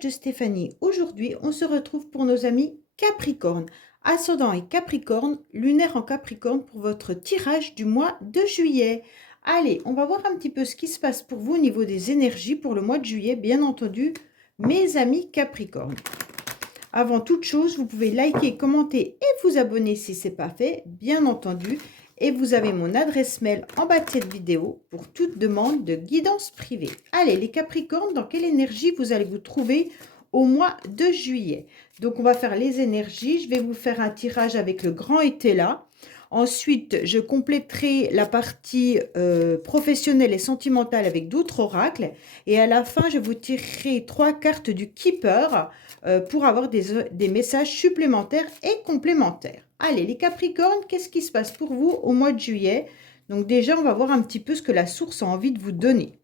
de Stéphanie. Aujourd'hui, on se retrouve pour nos amis Capricorne. Ascendant et Capricorne, lunaire en Capricorne pour votre tirage du mois de juillet. Allez, on va voir un petit peu ce qui se passe pour vous au niveau des énergies pour le mois de juillet, bien entendu, mes amis Capricorne. Avant toute chose, vous pouvez liker, commenter et vous abonner si ce n'est pas fait, bien entendu. Et vous avez mon adresse mail en bas de cette vidéo pour toute demande de guidance privée. Allez, les Capricornes, dans quelle énergie vous allez vous trouver au mois de juillet? Donc, on va faire les énergies. Je vais vous faire un tirage avec le grand été là. Ensuite, je compléterai la partie professionnelle et sentimentale avec d'autres oracles. Et à la fin, je vous tirerai 3 cartes du Keeper pour avoir des messages supplémentaires et complémentaires. Allez, les Capricornes, qu'est-ce qui se passe pour vous au mois de juillet? Donc déjà, on va voir un petit peu ce que la source a envie de vous donner.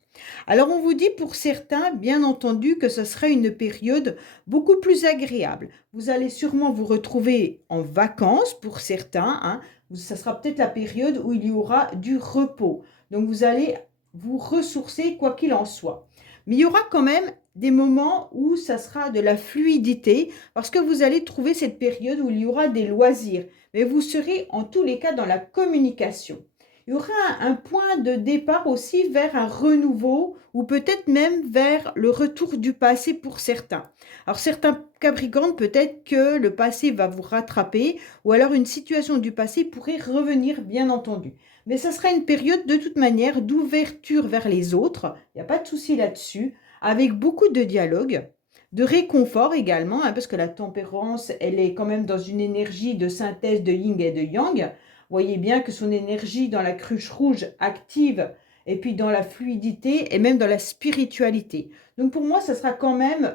Alors, on vous dit pour certains, bien entendu, que ce sera une période beaucoup plus agréable. Vous allez sûrement vous retrouver en vacances pour certains. Hein. Ça sera peut-être la période où il y aura du repos. Donc, vous allez vous ressourcer quoi qu'il en soit. Mais il y aura quand même des moments où ça sera de la fluidité parce que vous allez trouver cette période où il y aura des loisirs. Mais vous serez en tous les cas dans la communication. Il y aura un point de départ aussi vers un renouveau ou peut-être même vers le retour du passé pour certains. Alors certains Capricornes, peut-être que le passé va vous rattraper ou alors une situation du passé pourrait revenir bien entendu. Mais ça sera une période de toute manière d'ouverture vers les autres, il n'y a pas de souci là-dessus, avec beaucoup de dialogue, de réconfort également, hein, parce que la tempérance, elle est quand même dans une énergie de synthèse de yin et de yang. Voyez bien que son énergie dans la cruche rouge active et puis dans la fluidité et même dans la spiritualité. Donc pour moi, ça sera quand même,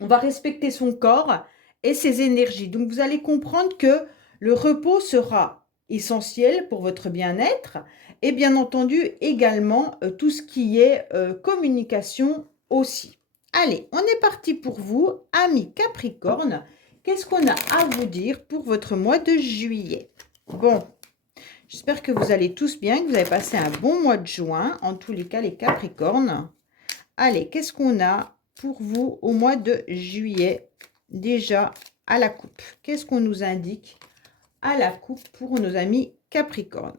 on va respecter son corps et ses énergies. Donc vous allez comprendre que le repos sera essentiel pour votre bien-être et bien entendu également tout ce qui est communication aussi. Allez, on est parti pour vous, amis Capricorne. Qu'est-ce qu'on a à vous dire pour votre mois de juillet? Bon, j'espère que vous allez tous bien, que vous avez passé un bon mois de juin. En tous les cas, les Capricornes. Allez, qu'est-ce qu'on a pour vous au mois de juillet? Déjà, à la coupe. Qu'est-ce qu'on nous indique à la coupe pour nos amis Capricornes?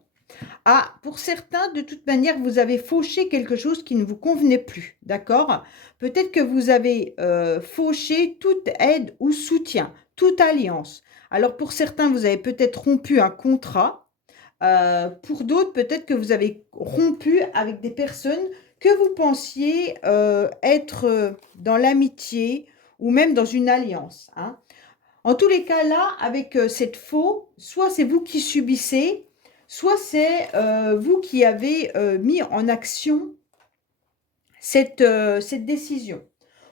Ah, pour certains, de toute manière, vous avez fauché quelque chose qui ne vous convenait plus, d'accord? Peut-être que vous avez fauché toute aide ou soutien, toute alliance. Alors, pour certains, vous avez peut-être rompu un contrat. Pour d'autres, peut-être que vous avez rompu avec des personnes que vous pensiez être dans l'amitié ou même dans une alliance. Hein. En tous les cas, là, avec cette faux, soit c'est vous qui subissez, soit c'est vous qui avez mis en action cette décision.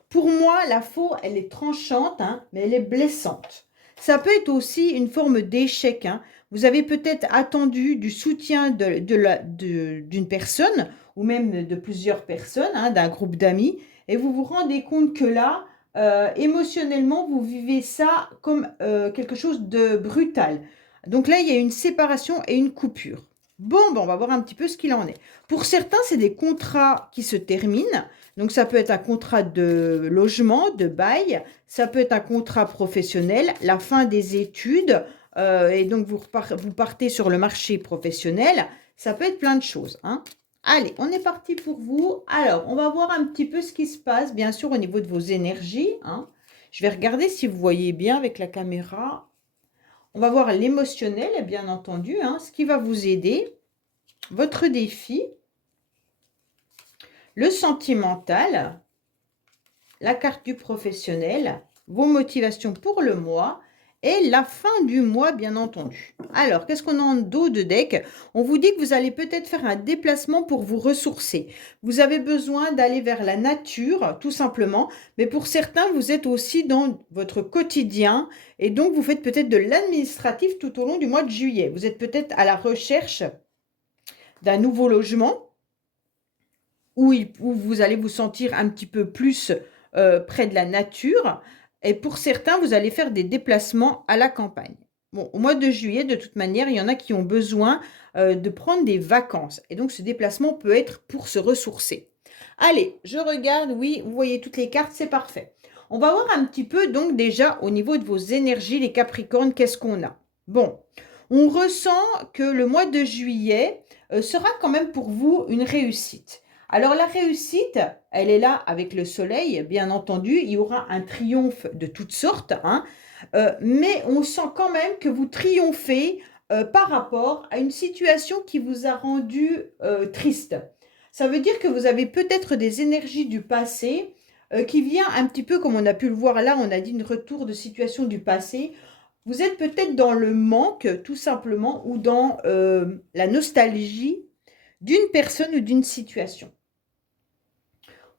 Pour moi, la faux, elle est tranchante, hein, mais elle est blessante. Ça peut être aussi une forme d'échec. Hein. Vous avez peut-être attendu du soutien d'une personne ou même de plusieurs personnes, hein, d'un groupe d'amis, et vous vous rendez compte que là, émotionnellement, vous vivez ça comme quelque chose de brutal. Donc là, il y a une séparation et une coupure. Bon, on va voir un petit peu ce qu'il en est. Pour certains, c'est des contrats qui se terminent. Donc, ça peut être un contrat de logement, de bail. Ça peut être un contrat professionnel, la fin des études. Et donc, vous partez sur le marché professionnel. Ça peut être plein de choses. Hein. Allez, on est parti pour vous. Alors, on va voir un petit peu ce qui se passe, bien sûr, au niveau de vos énergies. Hein. Je vais regarder si vous voyez bien avec la caméra. On va voir l'émotionnel, bien entendu, hein, ce qui va vous aider, votre défi, le sentimental, la carte du professionnel, vos motivations pour le mois et la fin du mois, bien entendu. Alors, qu'est-ce qu'on a en dos de deck? On vous dit que vous allez peut-être faire un déplacement pour vous ressourcer. Vous avez besoin d'aller vers la nature, tout simplement. Mais pour certains, vous êtes aussi dans votre quotidien et donc vous faites peut-être de l'administratif tout au long du mois de juillet. Vous êtes peut-être à la recherche d'un nouveau logement où vous allez vous sentir un petit peu plus près de la nature. Et pour certains, vous allez faire des déplacements à la campagne. Bon, au mois de juillet, de toute manière, il y en a qui ont besoin de prendre des vacances. Et donc, ce déplacement peut être pour se ressourcer. Allez, je regarde, oui, vous voyez toutes les cartes, c'est parfait. On va voir un petit peu donc déjà au niveau de vos énergies, les Capricornes, qu'est-ce qu'on a? Bon, on ressent que le mois de juillet sera quand même pour vous une réussite. Alors la réussite, elle est là avec le soleil, bien entendu, il y aura un triomphe de toutes sortes, hein, mais on sent quand même que vous triomphez par rapport à une situation qui vous a rendu triste. Ça veut dire que vous avez peut-être des énergies du passé qui vient un petit peu, comme on a pu le voir là, on a dit une retour de situation du passé. Vous êtes peut-être dans le manque, tout simplement, ou dans la nostalgie d'une personne ou d'une situation.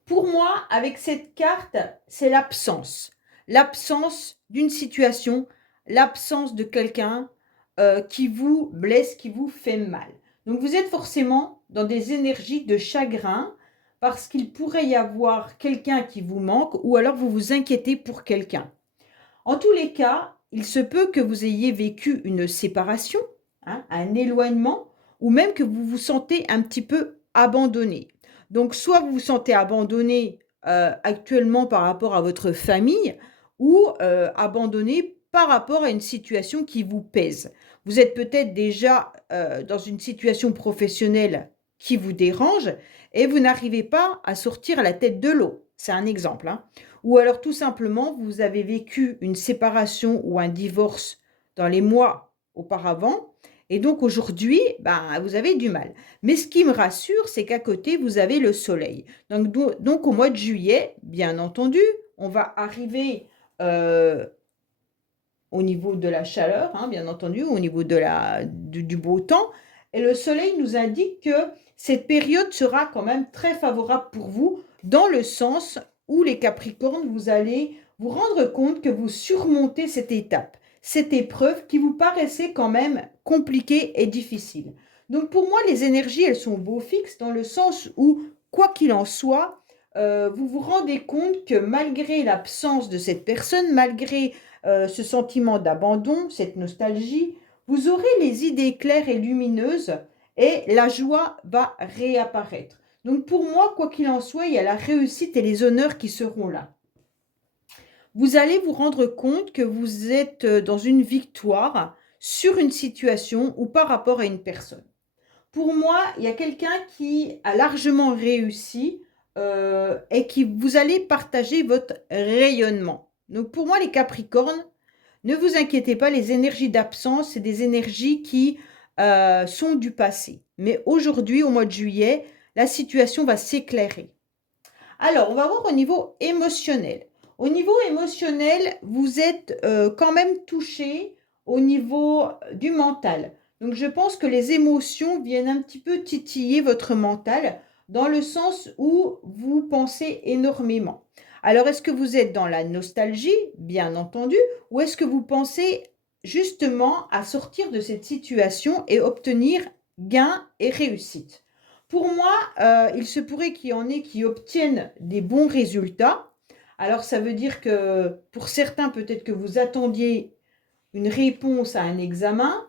Pour moi, avec cette carte, c'est l'absence. L'absence d'une situation, l'absence de quelqu'un qui vous blesse, qui vous fait mal. Donc vous êtes forcément dans des énergies de chagrin parce qu'il pourrait y avoir quelqu'un qui vous manque ou alors vous vous inquiétez pour quelqu'un. En tous les cas, il se peut que vous ayez vécu une séparation, hein, un éloignement, ou même que vous vous sentez un petit peu abandonné. Donc, soit vous vous sentez abandonné actuellement par rapport à votre famille, ou abandonné par rapport à une situation qui vous pèse. Vous êtes peut-être déjà dans une situation professionnelle qui vous dérange et vous n'arrivez pas à sortir la tête de l'eau. C'est un exemple, hein. Ou alors tout simplement, vous avez vécu une séparation ou un divorce dans les mois auparavant, et donc aujourd'hui, ben, vous avez du mal. Mais ce qui me rassure, c'est qu'à côté, vous avez le soleil. Donc au mois de juillet, bien entendu, on va arriver au niveau de la chaleur, hein, bien entendu, au niveau du beau temps. Et le soleil nous indique que cette période sera quand même très favorable pour vous, dans le sens où les Capricornes, vous allez vous rendre compte que vous surmontez cette étape, cette épreuve qui vous paraissait quand même compliquée et difficile. Donc pour moi, les énergies, elles sont beau fixes dans le sens où, quoi qu'il en soit, vous vous rendez compte que malgré l'absence de cette personne, malgré ce sentiment d'abandon, cette nostalgie, vous aurez les idées claires et lumineuses et la joie va réapparaître. Donc pour moi, quoi qu'il en soit, il y a la réussite et les honneurs qui seront là. Vous allez vous rendre compte que vous êtes dans une victoire sur une situation ou par rapport à une personne. Pour moi, il y a quelqu'un qui a largement réussi et qui vous allez partager votre rayonnement. Donc pour moi, les Capricornes, ne vous inquiétez pas, les énergies d'absence, c'est des énergies qui sont du passé. Mais aujourd'hui, au mois de juillet, la situation va s'éclairer. Alors, on va voir au niveau émotionnel. Au niveau émotionnel, vous êtes quand même touché au niveau du mental. Donc, je pense que les émotions viennent un petit peu titiller votre mental dans le sens où vous pensez énormément. Alors, est-ce que vous êtes dans la nostalgie, bien entendu, ou est-ce que vous pensez justement à sortir de cette situation et obtenir gain et réussite? Pour moi, il se pourrait qu'il y en ait qui obtiennent des bons résultats. Alors, ça veut dire que pour certains, peut-être que vous attendiez une réponse à un examen,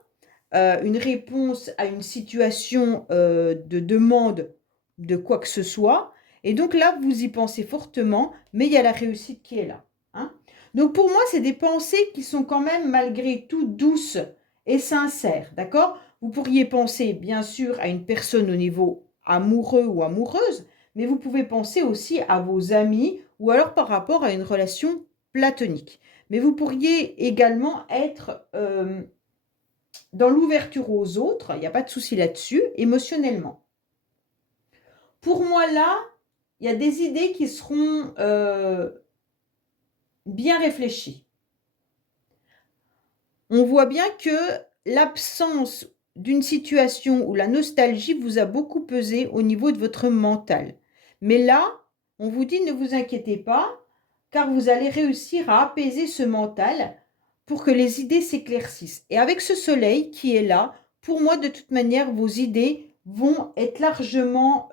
une réponse à une situation de demande de quoi que ce soit. Et donc là, vous y pensez fortement, mais il y a la réussite qui est là, hein. Donc pour moi, c'est des pensées qui sont quand même malgré tout douces et sincères, d'accord? Vous pourriez penser bien sûr à une personne au niveau amoureux ou amoureuse, mais vous pouvez penser aussi à vos amis ou alors par rapport à une relation platonique. Mais vous pourriez également être dans l'ouverture aux autres, il n'y a pas de souci là-dessus, émotionnellement. Pour moi, là, il y a des idées qui seront bien réfléchies. On voit bien que l'absence d'une situation où la nostalgie vous a beaucoup pesé au niveau de votre mental. Mais là, on vous dit ne vous inquiétez pas, car vous allez réussir à apaiser ce mental pour que les idées s'éclaircissent. Et avec ce soleil qui est là, pour moi, de toute manière, vos idées vont être largement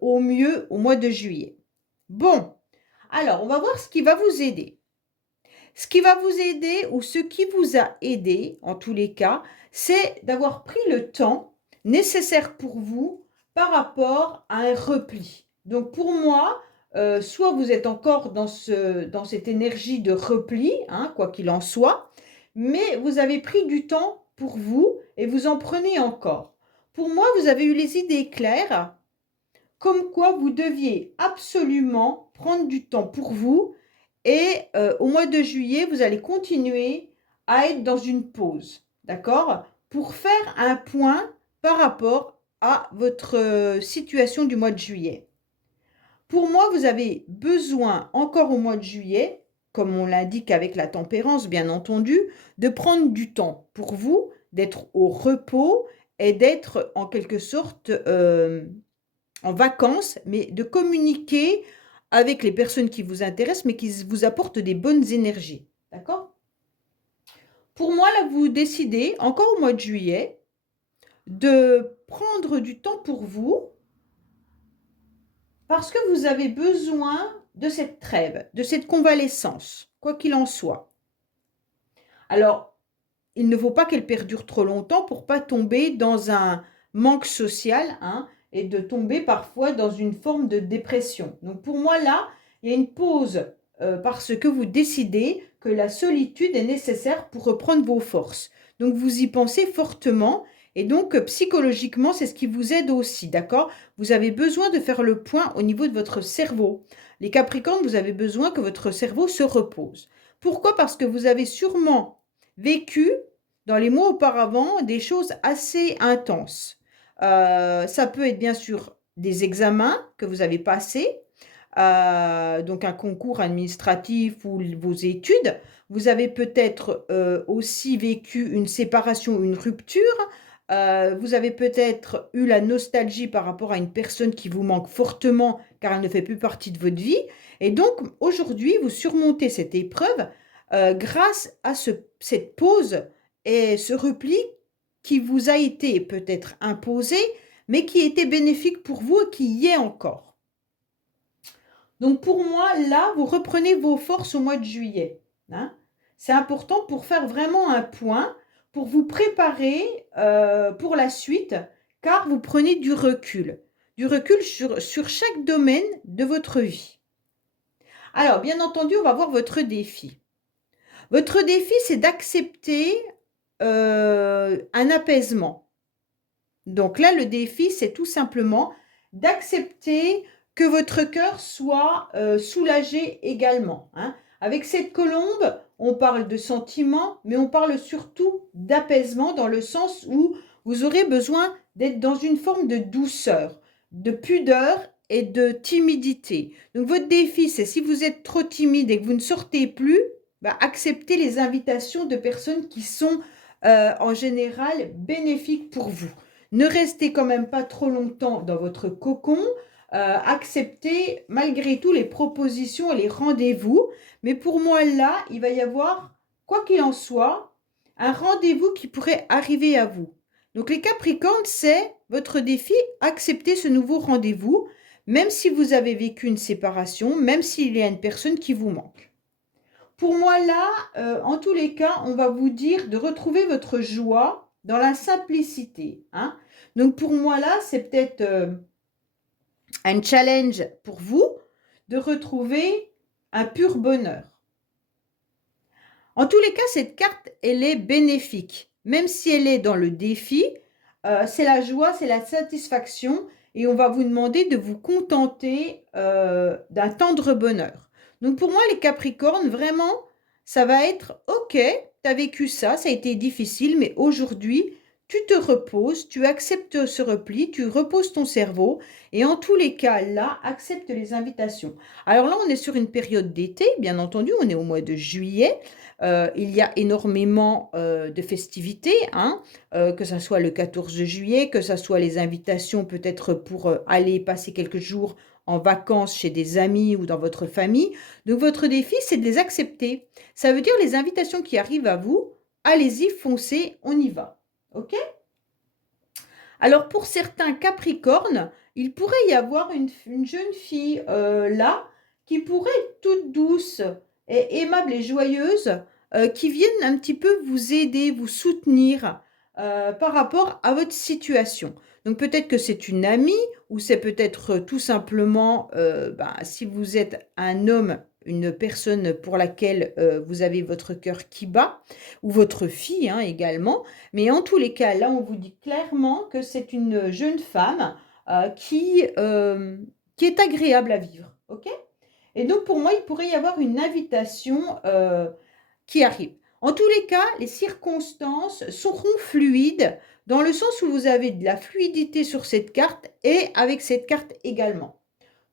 au mieux au mois de juillet. Bon, alors, on va voir ce qui va vous aider. Ce qui va vous aider ou ce qui vous a aidé, en tous les cas, c'est d'avoir pris le temps nécessaire pour vous par rapport à un repli. Donc pour moi, soit vous êtes encore dans cette énergie de repli, hein, quoi qu'il en soit, mais vous avez pris du temps pour vous et vous en prenez encore. Pour moi, vous avez eu les idées claires, comme quoi vous deviez absolument prendre du temps pour vous et au mois de juillet, vous allez continuer à être dans une pause, d'accord? Pour faire un point par rapport à votre situation du mois de juillet. Pour moi, vous avez besoin, encore au mois de juillet, comme on l'indique avec la tempérance, bien entendu, de prendre du temps pour vous, d'être au repos et d'être en quelque sorte en vacances, mais de communiquer avec les personnes qui vous intéressent, mais qui vous apportent des bonnes énergies. D'accord? Pour moi, là, vous décidez, encore au mois de juillet, de prendre du temps pour vous parce que vous avez besoin de cette trêve, de cette convalescence, quoi qu'il en soit. Alors, il ne faut pas qu'elle perdure trop longtemps pour pas tomber dans un manque social, hein, et de tomber parfois dans une forme de dépression. Donc pour moi là, il y a une pause parce que vous décidez que la solitude est nécessaire pour reprendre vos forces. Donc vous y pensez fortement et donc psychologiquement, c'est ce qui vous aide aussi, d'accord? Vous avez besoin de faire le point au niveau de votre cerveau. Les Capricornes, vous avez besoin que votre cerveau se repose. Pourquoi? Parce que vous avez sûrement vécu dans les mois auparavant des choses assez intenses. Ça peut être bien sûr des examens que vous avez passés, donc un concours administratif ou vos études. Vous avez peut-être aussi vécu une séparation, une rupture. Vous avez peut-être eu la nostalgie par rapport à une personne qui vous manque fortement car elle ne fait plus partie de votre vie. Et donc aujourd'hui, vous surmontez cette épreuve grâce à cette pause et ce repli qui vous a été peut-être imposé, mais qui était bénéfique pour vous et qui y est encore. Donc pour moi, là, vous reprenez vos forces au mois de juillet, hein. C'est important pour faire vraiment un point, pour vous préparer pour la suite, car vous prenez du recul sur chaque domaine de votre vie. Alors, bien entendu, on va voir votre défi. Votre défi, c'est d'accepter un apaisement. Donc là, le défi, c'est tout simplement d'accepter que votre cœur soit soulagé également, hein. Avec cette colombe, on parle de sentiments, mais on parle surtout d'apaisement dans le sens où vous aurez besoin d'être dans une forme de douceur, de pudeur et de timidité. Donc votre défi, c'est si vous êtes trop timide et que vous ne sortez plus, bah, acceptez les invitations de personnes qui sont en général bénéfiques pour vous. Ne restez quand même pas trop longtemps dans votre cocon. Acceptez malgré tout les propositions et les rendez-vous. Mais pour moi, là, il va y avoir, quoi qu'il en soit, un rendez-vous qui pourrait arriver à vous. Donc les Capricornes, c'est votre défi, accepter ce nouveau rendez-vous, même si vous avez vécu une séparation, même s'il y a une personne qui vous manque. Pour moi, là, en tous les cas, on va vous dire de retrouver votre joie dans la simplicité, hein. Donc pour moi, là, c'est peut-être un challenge pour vous de retrouver un pur bonheur. En tous les cas, cette carte, elle est bénéfique. Même si elle est dans le défi, c'est la joie, c'est la satisfaction et on va vous demander de vous contenter d'un tendre bonheur. Donc pour moi, les Capricornes, vraiment, ça va être OK, tu as vécu ça, ça a été difficile, mais aujourd'hui, tu te reposes, tu acceptes ce repli, tu reposes ton cerveau et en tous les cas, là, accepte les invitations. Alors là, on est sur une période d'été, bien entendu, on est au mois de juillet. Il y a énormément de festivités, hein, que ce soit le 14 juillet, que ce soit les invitations peut-être pour aller passer quelques jours en vacances chez des amis ou dans votre famille. Donc votre défi, c'est de les accepter. Ça veut dire les invitations qui arrivent à vous, allez-y, foncez, on y va. OK? Alors pour certains Capricornes, il pourrait y avoir une jeune fille là qui pourrait être toute douce et aimable et joyeuse qui viennent un petit peu vous aider, vous soutenir par rapport à votre situation. Donc peut-être que c'est une amie ou c'est peut-être tout simplement, si vous êtes un homme, une personne pour laquelle vous avez votre cœur qui bat, ou votre fille hein, également. Mais en tous les cas, là, on vous dit clairement que c'est une jeune femme qui est agréable à vivre. Ok? Et donc, pour moi, il pourrait y avoir une invitation qui arrive. En tous les cas, les circonstances seront fluides dans le sens où vous avez de la fluidité sur cette carte et avec cette carte également.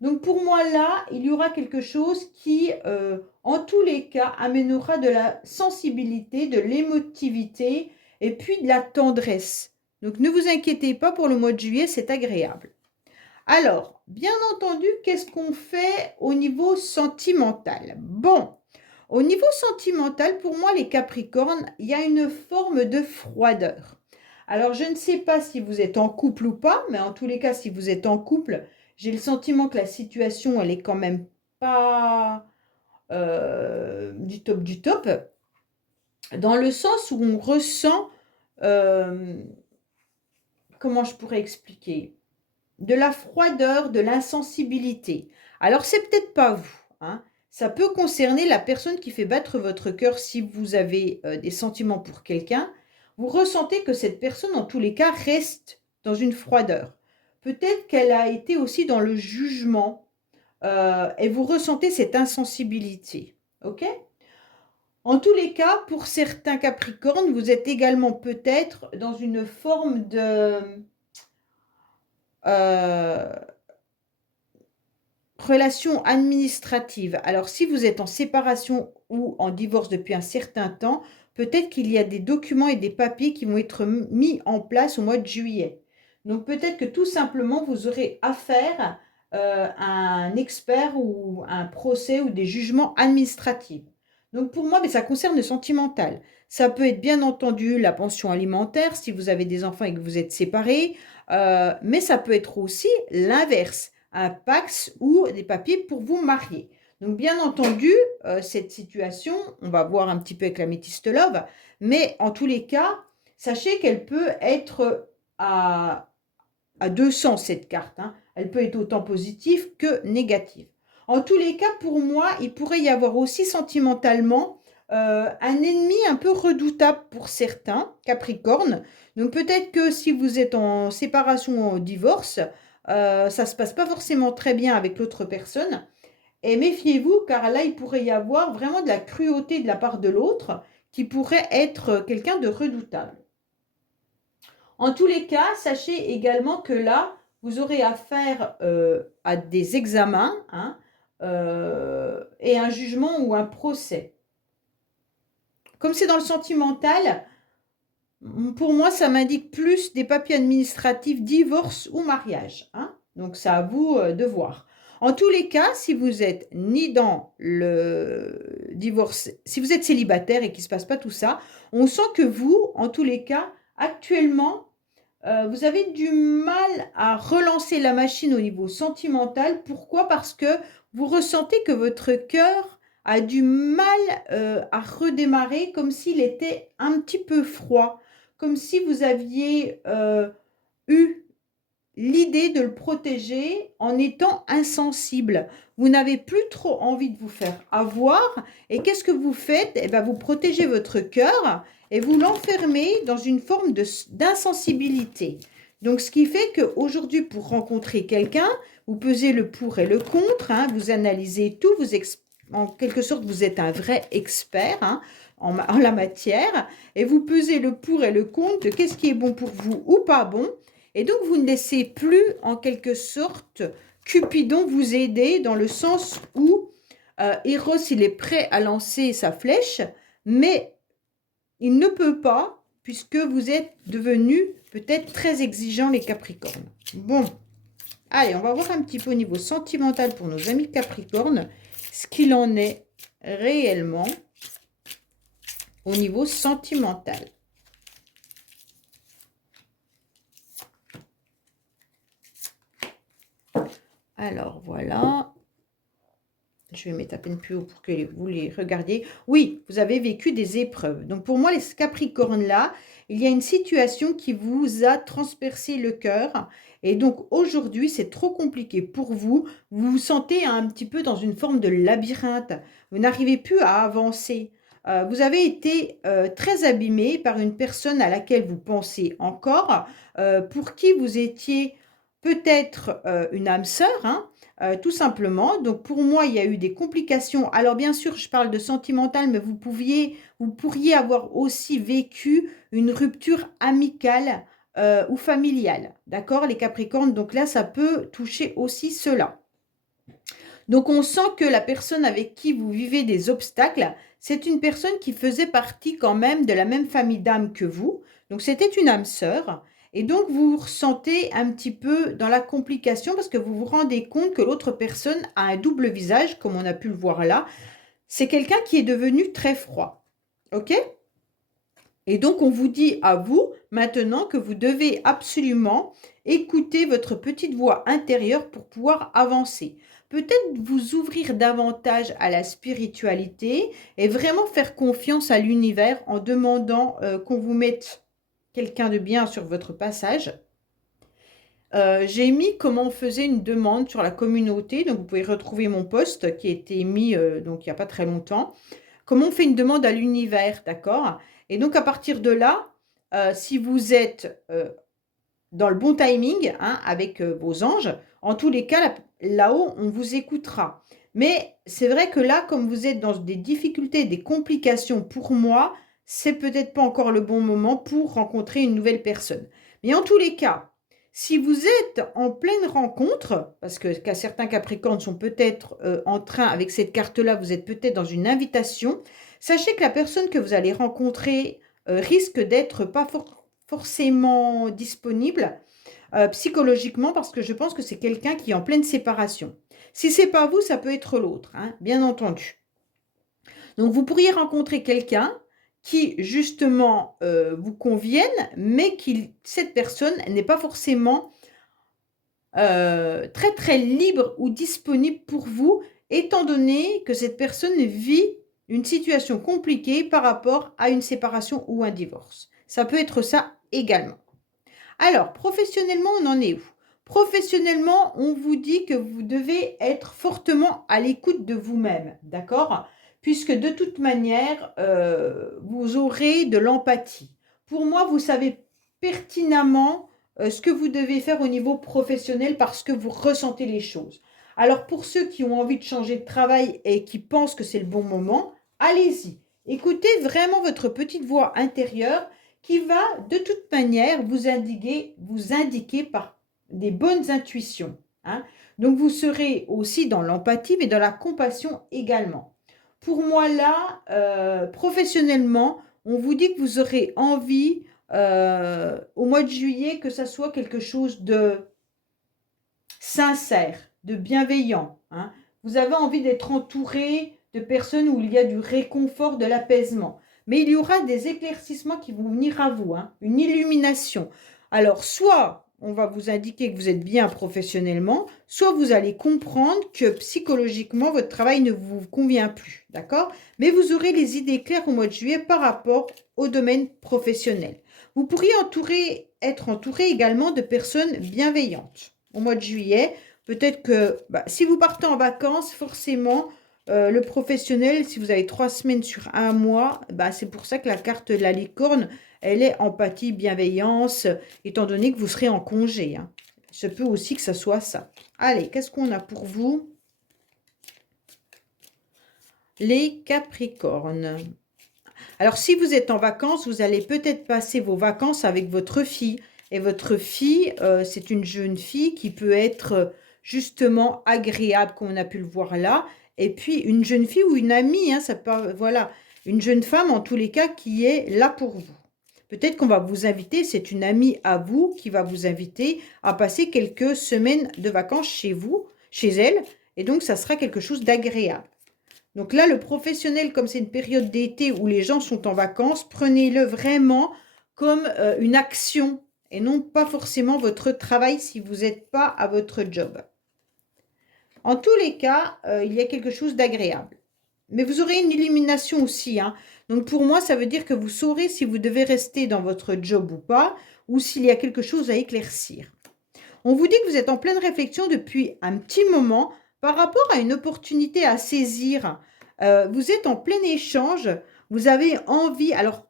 Donc pour moi là, il y aura quelque chose qui, en tous les cas, amènera de la sensibilité, de l'émotivité et puis de la tendresse. Donc ne vous inquiétez pas pour le mois de juillet, c'est agréable. Alors, bien entendu, qu'est-ce qu'on fait au niveau sentimental? Bon, au niveau sentimental, pour moi, les Capricornes, il y a une forme de froideur. Alors, je ne sais pas si vous êtes en couple ou pas, mais en tous les cas, si vous êtes en couple, j'ai le sentiment que la situation, elle est quand même pas du top du top, dans le sens où on ressent, euh, comment je pourrais expliquer? De la froideur, de l'insensibilité. Alors, c'est peut-être pas vous, hein. Ça peut concerner la personne qui fait battre votre cœur si vous avez des sentiments pour quelqu'un. Vous ressentez que cette personne, en tous les cas, reste dans une froideur. Peut-être qu'elle a été aussi dans le jugement et vous ressentez cette insensibilité. OK? En tous les cas, pour certains Capricornes, vous êtes également peut-être dans une forme de euh, relation administrative. Alors, si vous êtes en séparation ou en divorce depuis un certain temps, peut-être qu'il y a des documents et des papiers qui vont être mis en place au mois de juillet. Donc, peut-être que tout simplement, vous aurez affaire à un expert ou un procès ou des jugements administratifs. Donc, pour moi, mais ça concerne le sentimental. Ça peut être bien entendu la pension alimentaire si vous avez des enfants et que vous êtes séparés, mais ça peut être aussi l'inverse un Pax ou des papiers pour vous marier. Donc, bien entendu, cette situation, on va voir un petit peu avec la métiste love, mais en tous les cas, sachez qu'elle peut être à deux sens, cette carte, hein. Elle peut être autant positive que négative. En tous les cas, pour moi, il pourrait y avoir aussi sentimentalement un ennemi un peu redoutable pour certains, Capricorne. Donc peut-être que si vous êtes en séparation ou en divorce, ça ne se passe pas forcément très bien avec l'autre personne. Et méfiez-vous, car là, il pourrait y avoir vraiment de la cruauté de la part de l'autre qui pourrait être quelqu'un de redoutable. En tous les cas, sachez également que là, vous aurez affaire à des examens hein, et un jugement ou un procès. Comme c'est dans le sentimental, pour moi, ça m'indique plus des papiers administratifs, divorce ou mariage. Hein. Donc, c'est à vous de voir. En tous les cas, si vous êtes ni dans le divorce, si vous êtes célibataire et qu'il ne se passe pas tout ça, on sent que vous, en tous les cas, actuellement, vous avez du mal à relancer la machine au niveau sentimental. Pourquoi? Parce que vous ressentez que votre cœur a du mal à redémarrer comme s'il était un petit peu froid, comme si vous aviez eu l'idée de le protéger en étant insensible. Vous n'avez plus trop envie de vous faire avoir. Et qu'est-ce que vous faites? Eh bien, vous protégez votre cœur et vous l'enfermez dans une forme d'insensibilité. Donc, ce qui fait qu'aujourd'hui, pour rencontrer quelqu'un, vous pesez le pour et le contre, hein, vous analysez tout, en quelque sorte, vous êtes un vrai expert hein, en la matière, et vous pesez le pour et le contre de qu'est-ce qui est bon pour vous ou pas bon. Et donc, vous ne laissez plus, en quelque sorte, Cupidon vous aider dans le sens où Eros, il est prêt à lancer sa flèche, mais il ne peut pas, puisque vous êtes devenus peut-être très exigeants, les Capricornes. Bon, allez, on va voir un petit peu au niveau sentimental pour nos amis Capricornes, ce qu'il en est réellement au niveau sentimental. Alors, voilà. Je vais mettre à peine plus haut pour que vous les regardiez. Oui, vous avez vécu des épreuves. Donc pour moi, les Capricornes là, il y a une situation qui vous a transpercé le cœur. Et donc aujourd'hui, c'est trop compliqué pour vous. Vous vous sentez un petit peu dans une forme de labyrinthe. Vous n'arrivez plus à avancer. Vous avez été très abîmé par une personne à laquelle vous pensez encore, pour qui vous étiez peut-être une âme sœur, hein, tout simplement. Donc pour moi, il y a eu des complications. Alors bien sûr, je parle de sentimental, mais vous pourriez avoir aussi vécu une rupture amicale ou familiale. D'accord, les Capricornes? Donc là, ça peut toucher aussi cela. Donc on sent que la personne avec qui vous vivez des obstacles, c'est une personne qui faisait partie quand même de la même famille d'âmes que vous. Donc c'était une âme sœur. Et donc vous vous ressentez un petit peu dans la complication parce que vous vous rendez compte que l'autre personne a un double visage, comme on a pu le voir là. C'est quelqu'un qui est devenu très froid. OK? Et donc on vous dit à vous maintenant que vous devez absolument écouter votre petite voix intérieure pour pouvoir avancer. Peut-être vous ouvrir davantage à la spiritualité et vraiment faire confiance à l'univers en demandant qu'on vous mette quelqu'un de bien sur votre passage. J'ai mis comment on faisait une demande sur la communauté, donc vous pouvez retrouver mon post qui a été mis donc il n'y a pas très longtemps. Comment on fait une demande à l'univers, d'accord? Et donc à partir de là, si vous êtes dans le bon timing, hein, avec vos anges, en tous les cas, là-haut, on vous écoutera. Mais c'est vrai que là, comme vous êtes dans des difficultés, des complications, pour moi, c'est peut-être pas encore le bon moment pour rencontrer une nouvelle personne. Mais en tous les cas, si vous êtes en pleine rencontre, parce que certains Capricornes sont peut-être en train, avec cette carte-là, vous êtes peut-être dans une invitation, sachez que la personne que vous allez rencontrer risque d'être pas forcément disponible psychologiquement parce que je pense que c'est quelqu'un qui est en pleine séparation. Si c'est pas vous, ça peut être l'autre, hein, bien entendu. Donc vous pourriez rencontrer quelqu'un qui justement vous convienne, mais cette personne n'est pas forcément très très libre ou disponible pour vous, étant donné que cette personne vit une situation compliquée par rapport à une séparation ou un divorce. Ça peut être ça également. Alors, professionnellement, on en est où? Professionnellement, on vous dit que vous devez être fortement à l'écoute de vous-même, d'accord? Puisque de toute manière, vous aurez de l'empathie. Pour moi, vous savez pertinemment ce que vous devez faire au niveau professionnel parce que vous ressentez les choses. Alors, pour ceux qui ont envie de changer de travail et qui pensent que c'est le bon moment, allez-y. Écoutez vraiment votre petite voix intérieure qui va de toute manière vous indiquer par des bonnes intuitions, hein. Donc vous serez aussi dans l'empathie, mais dans la compassion également. Pour moi là, professionnellement, on vous dit que vous aurez envie au mois de juillet que ça soit quelque chose de sincère, de bienveillant, hein. Vous avez envie d'être entouré de personnes où il y a du réconfort, de l'apaisement. Mais il y aura des éclaircissements qui vont venir à vous, hein, une illumination. Alors, soit on va vous indiquer que vous êtes bien professionnellement, soit vous allez comprendre que psychologiquement, votre travail ne vous convient plus, d'accord? Mais vous aurez les idées claires au mois de juillet par rapport au domaine professionnel. Vous pourriez être entouré également de personnes bienveillantes au mois de juillet. Peut-être que si vous partez en vacances, forcément, le professionnel, si vous avez 3 semaines sur un mois, c'est pour ça que la carte de la licorne, elle est empathie, bienveillance, étant donné que vous serez en congé, hein. Ça peut aussi que ça soit ça. Allez, qu'est-ce qu'on a pour vous? Les Capricornes. Alors, si vous êtes en vacances, vous allez peut-être passer vos vacances avec votre fille. Et votre fille, c'est une jeune fille qui peut être justement agréable, comme on a pu le voir là. Et puis, une jeune fille ou une amie, hein, ça peut, voilà, une jeune femme en tous les cas qui est là pour vous. Peut-être qu'on va vous inviter, c'est une amie à vous qui va vous inviter à passer quelques semaines de vacances chez vous, chez elle. Et donc, ça sera quelque chose d'agréable. Donc là, le professionnel, comme c'est une période d'été où les gens sont en vacances, prenez-le vraiment comme une action et non pas forcément votre travail si vous n'êtes pas à votre job. En tous les cas, il y a quelque chose d'agréable. Mais vous aurez une illumination aussi, hein. Donc pour moi, ça veut dire que vous saurez si vous devez rester dans votre job ou pas, ou s'il y a quelque chose à éclaircir. On vous dit que vous êtes en pleine réflexion depuis un petit moment par rapport à une opportunité à saisir. Vous êtes en plein échange, vous avez envie, alors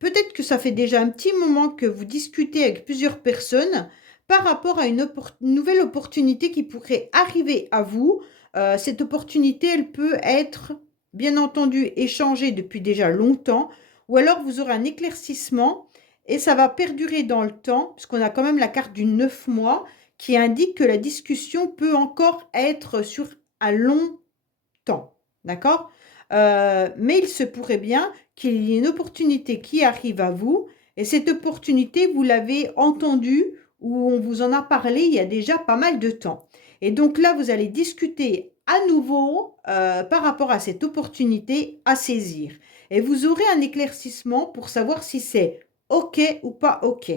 peut-être que ça fait déjà un petit moment que vous discutez avec plusieurs personnes par rapport à une nouvelle opportunité qui pourrait arriver à vous. Cette opportunité, elle peut être, bien entendu, échangée depuis déjà longtemps, ou alors vous aurez un éclaircissement et ça va perdurer dans le temps, puisqu'on a quand même la carte du 9 mois qui indique que la discussion peut encore être sur un long temps. D'accord? Mais il se pourrait bien qu'il y ait une opportunité qui arrive à vous et cette opportunité, vous l'avez entendue ou on vous en a parlé il y a déjà pas mal de temps. Et donc là, vous allez discuter à nouveau par rapport à cette opportunité à saisir. Et vous aurez un éclaircissement pour savoir si c'est OK ou pas OK.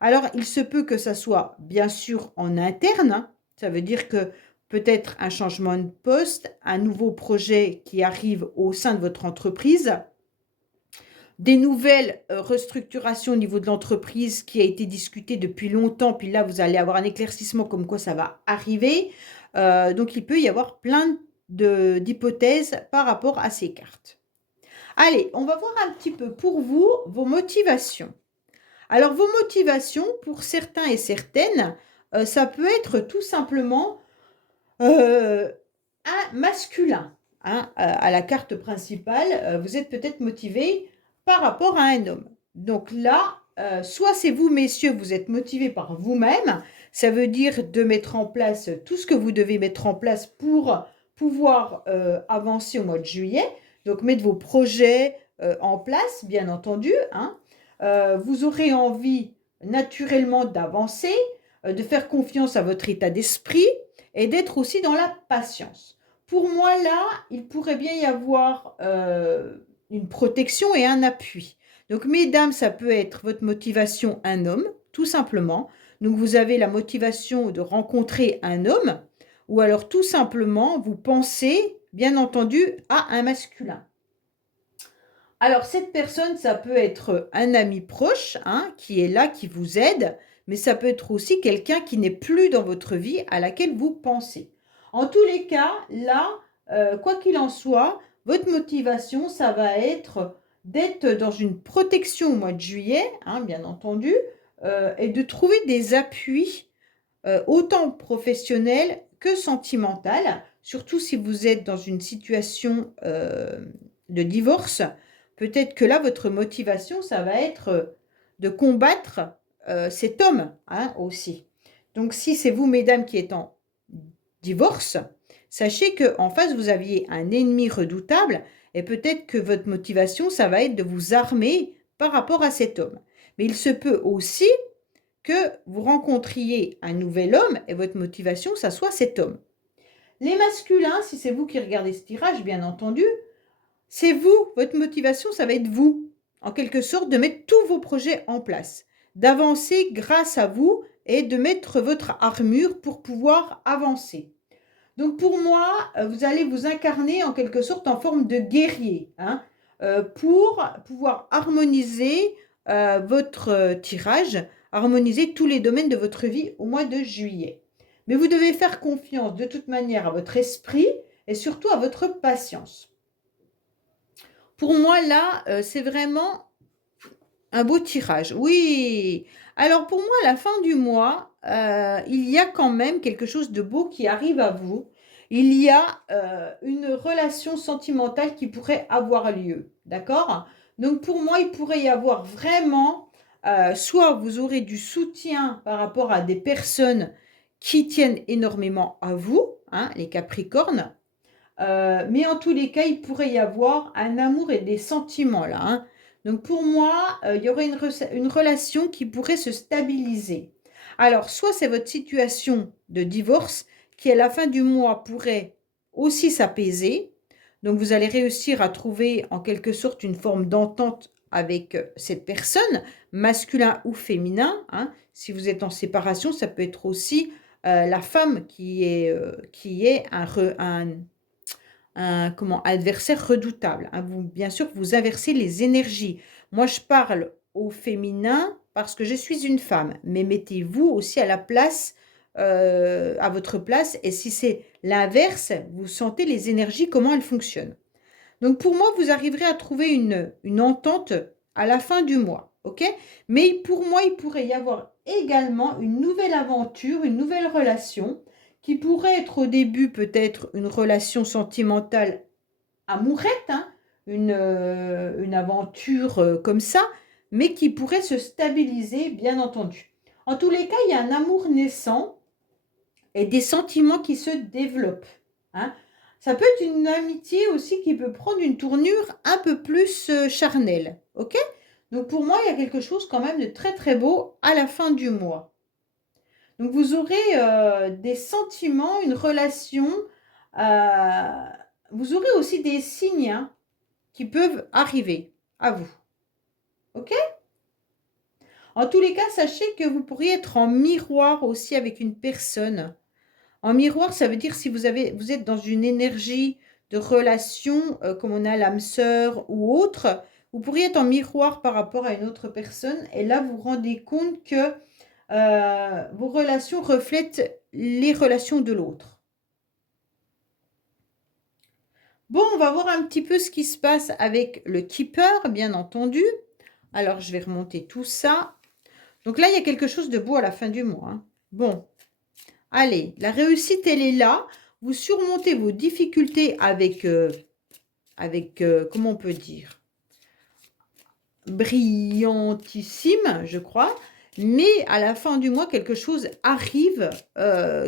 Alors, il se peut que ça soit bien sûr en interne, hein. Ça veut dire que peut-être un changement de poste, un nouveau projet qui arrive au sein de votre entreprise, des nouvelles restructurations au niveau de l'entreprise qui a été discutée depuis longtemps, puis là, vous allez avoir un éclaircissement comme quoi ça va arriver. Donc, il peut y avoir plein d'hypothèses par rapport à ces cartes. Allez, on va voir un petit peu pour vous vos motivations. Alors, vos motivations, pour certains et certaines, ça peut être tout simplement un masculin, hein, à la carte principale, vous êtes peut-être motivé par rapport à un homme. Donc là, soit c'est vous, messieurs, vous êtes motivés par vous-même, ça veut dire de mettre en place tout ce que vous devez mettre en place pour pouvoir avancer au mois de juillet. Donc mettre vos projets en place, bien entendu, hein. Vous aurez envie naturellement d'avancer, de faire confiance à votre état d'esprit, et d'être aussi dans la patience. Pour moi, là, il pourrait bien y avoir une protection et un appui. Donc, mesdames, ça peut être votre motivation, un homme, tout simplement. Donc, vous avez la motivation de rencontrer un homme, ou alors tout simplement, vous pensez, bien entendu, à un masculin. Alors, cette personne, ça peut être un ami proche, hein, qui est là, qui vous aide, mais ça peut être aussi quelqu'un qui n'est plus dans votre vie, à laquelle vous pensez. En tous les cas, là, quoi qu'il en soit, votre motivation, ça va être d'être dans une protection au mois de juillet, hein, bien entendu, et de trouver des appuis, autant professionnels que sentimentaux, surtout si vous êtes dans une situation de divorce. Peut-être que là, votre motivation, ça va être de combattre cet homme, hein, aussi. Donc, si c'est vous, mesdames, qui êtes en divorce, sachez qu'en face, vous aviez un ennemi redoutable et peut-être que votre motivation, ça va être de vous armer par rapport à cet homme. Mais il se peut aussi que vous rencontriez un nouvel homme et votre motivation, ça soit cet homme. Les masculins, si c'est vous qui regardez ce tirage, bien entendu, c'est vous, votre motivation, ça va être vous, en quelque sorte, de mettre tous vos projets en place, d'avancer grâce à vous et de mettre votre armure pour pouvoir avancer. Donc pour moi, vous allez vous incarner en quelque sorte en forme de guerrier, hein, pour pouvoir harmoniser votre tirage, harmoniser tous les domaines de votre vie au mois de juillet. Mais vous devez faire confiance de toute manière à votre esprit et surtout à votre patience. Pour moi, là, c'est vraiment un beau tirage. Oui. Alors pour moi, à la fin du mois, il y a quand même quelque chose de beau qui arrive à vous. Il y a une relation sentimentale qui pourrait avoir lieu. D'accord? Donc pour moi, il pourrait y avoir vraiment, soit vous aurez du soutien par rapport à des personnes qui tiennent énormément à vous, hein, les Capricornes. Mais en tous les cas, il pourrait y avoir un amour et des sentiments là, hein. Donc pour moi, il y aurait une relation qui pourrait se stabiliser. Alors, soit c'est votre situation de divorce qui, à la fin du mois, pourrait aussi s'apaiser. Donc, vous allez réussir à trouver en quelque sorte une forme d'entente avec cette personne, masculin ou féminin, hein. Si vous êtes en séparation, ça peut être aussi la femme qui est comment, adversaire redoutable, hein. Vous, bien sûr, vous inversez les énergies. Moi, je parle au féminin parce que je suis une femme, mais mettez-vous aussi à la place, à votre place, et si c'est l'inverse, vous sentez les énergies, comment elles fonctionnent. Donc pour moi, vous arriverez à trouver une entente à la fin du mois, ok? Mais pour moi, il pourrait y avoir également une nouvelle aventure, une nouvelle relation qui pourrait être au début peut-être une relation sentimentale amourette, hein, une aventure comme ça, mais qui pourrait se stabiliser, bien entendu. En tous les cas, il y a un amour naissant et des sentiments qui se développent, hein. Ça peut être une amitié aussi qui peut prendre une tournure un peu plus charnelle, ok? Donc pour moi, il y a quelque chose quand même de très très beau à la fin du mois. Donc vous aurez des sentiments, une relation, euh, vous aurez aussi des signes, hein, qui peuvent arriver à vous, ok? En tous les cas, sachez que vous pourriez être en miroir aussi avec une personne. En miroir, ça veut dire si vous êtes dans une énergie de relation, comme on a l'âme sœur ou autre, vous pourriez être en miroir par rapport à une autre personne et là, vous vous rendez compte que vos relations reflètent les relations de l'autre. Bon, on va voir un petit peu ce qui se passe avec le keeper, bien entendu. Alors, je vais remonter tout ça. Donc là, il y a quelque chose de beau à la fin du mois, hein. Bon, allez, la réussite, elle est là. Vous surmontez vos difficultés avec, comment on peut dire, brillantissime, je crois. Mais à la fin du mois, quelque chose arrive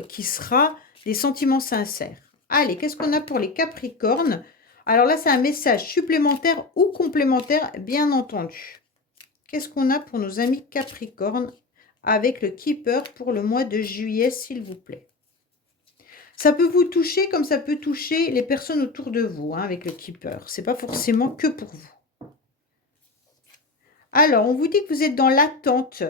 qui sera des sentiments sincères. Allez, qu'est-ce qu'on a pour les Capricornes? Alors là, c'est un message supplémentaire ou complémentaire, bien entendu. Qu'est-ce qu'on a pour nos amis Capricornes avec le Keeper pour le mois de juillet, s'il vous plaît? Ça peut vous toucher comme ça peut toucher les personnes autour de vous, hein, avec le Keeper. Ce n'est pas forcément que pour vous. Alors, on vous dit que vous êtes dans l'attente.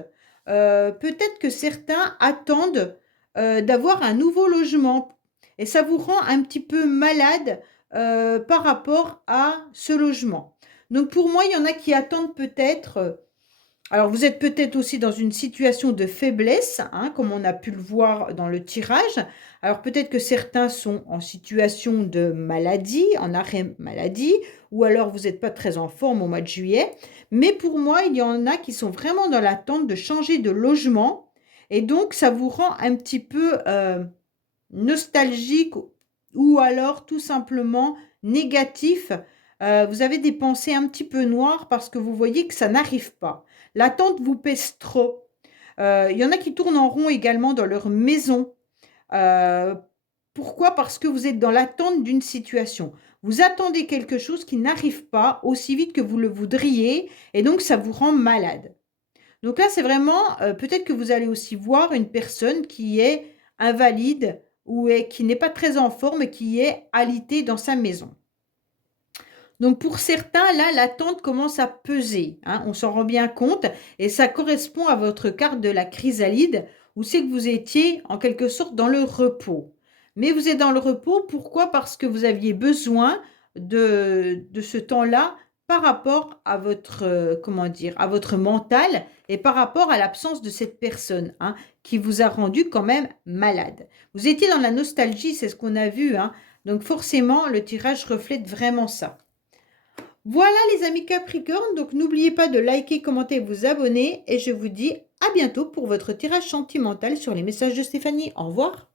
Peut-être que certains attendent d'avoir un nouveau logement. Et ça vous rend un petit peu malade par rapport à ce logement. Donc, pour moi, il y en a qui attendent peut-être... alors, vous êtes peut-être aussi dans une situation de faiblesse, hein, comme on a pu le voir dans le tirage. Alors, peut-être que certains sont en situation de maladie, en arrêt maladie, ou alors vous n'êtes pas très en forme au mois de juillet. Mais pour moi, il y en a qui sont vraiment dans l'attente de changer de logement. Et donc, ça vous rend un petit peu nostalgique ou alors tout simplement négatif. Vous avez des pensées un petit peu noires parce que vous voyez que ça n'arrive pas. L'attente vous pèse trop. Il y en a qui tournent en rond également dans leur maison. Pourquoi? Parce que vous êtes dans l'attente d'une situation. Vous attendez quelque chose qui n'arrive pas aussi vite que vous le voudriez et donc ça vous rend malade. Donc là, c'est vraiment, peut-être que vous allez aussi voir une personne qui est invalide ou qui n'est pas très en forme et qui est alitée dans sa maison. Donc pour certains, là, l'attente commence à peser, hein, on s'en rend bien compte et ça correspond à votre carte de la chrysalide où c'est que vous étiez en quelque sorte dans le repos. Mais vous êtes dans le repos, pourquoi? Parce que vous aviez besoin de ce temps-là par rapport à votre, comment dire, à votre mental et par rapport à l'absence de cette personne, hein, qui vous a rendu quand même malade. Vous étiez dans la nostalgie, c'est ce qu'on a vu, hein, donc forcément, le tirage reflète vraiment ça. Voilà les amis Capricorne, donc n'oubliez pas de liker, commenter, vous abonner et je vous dis à bientôt pour votre tirage sentimental sur les messages de Stéphanie. Au revoir.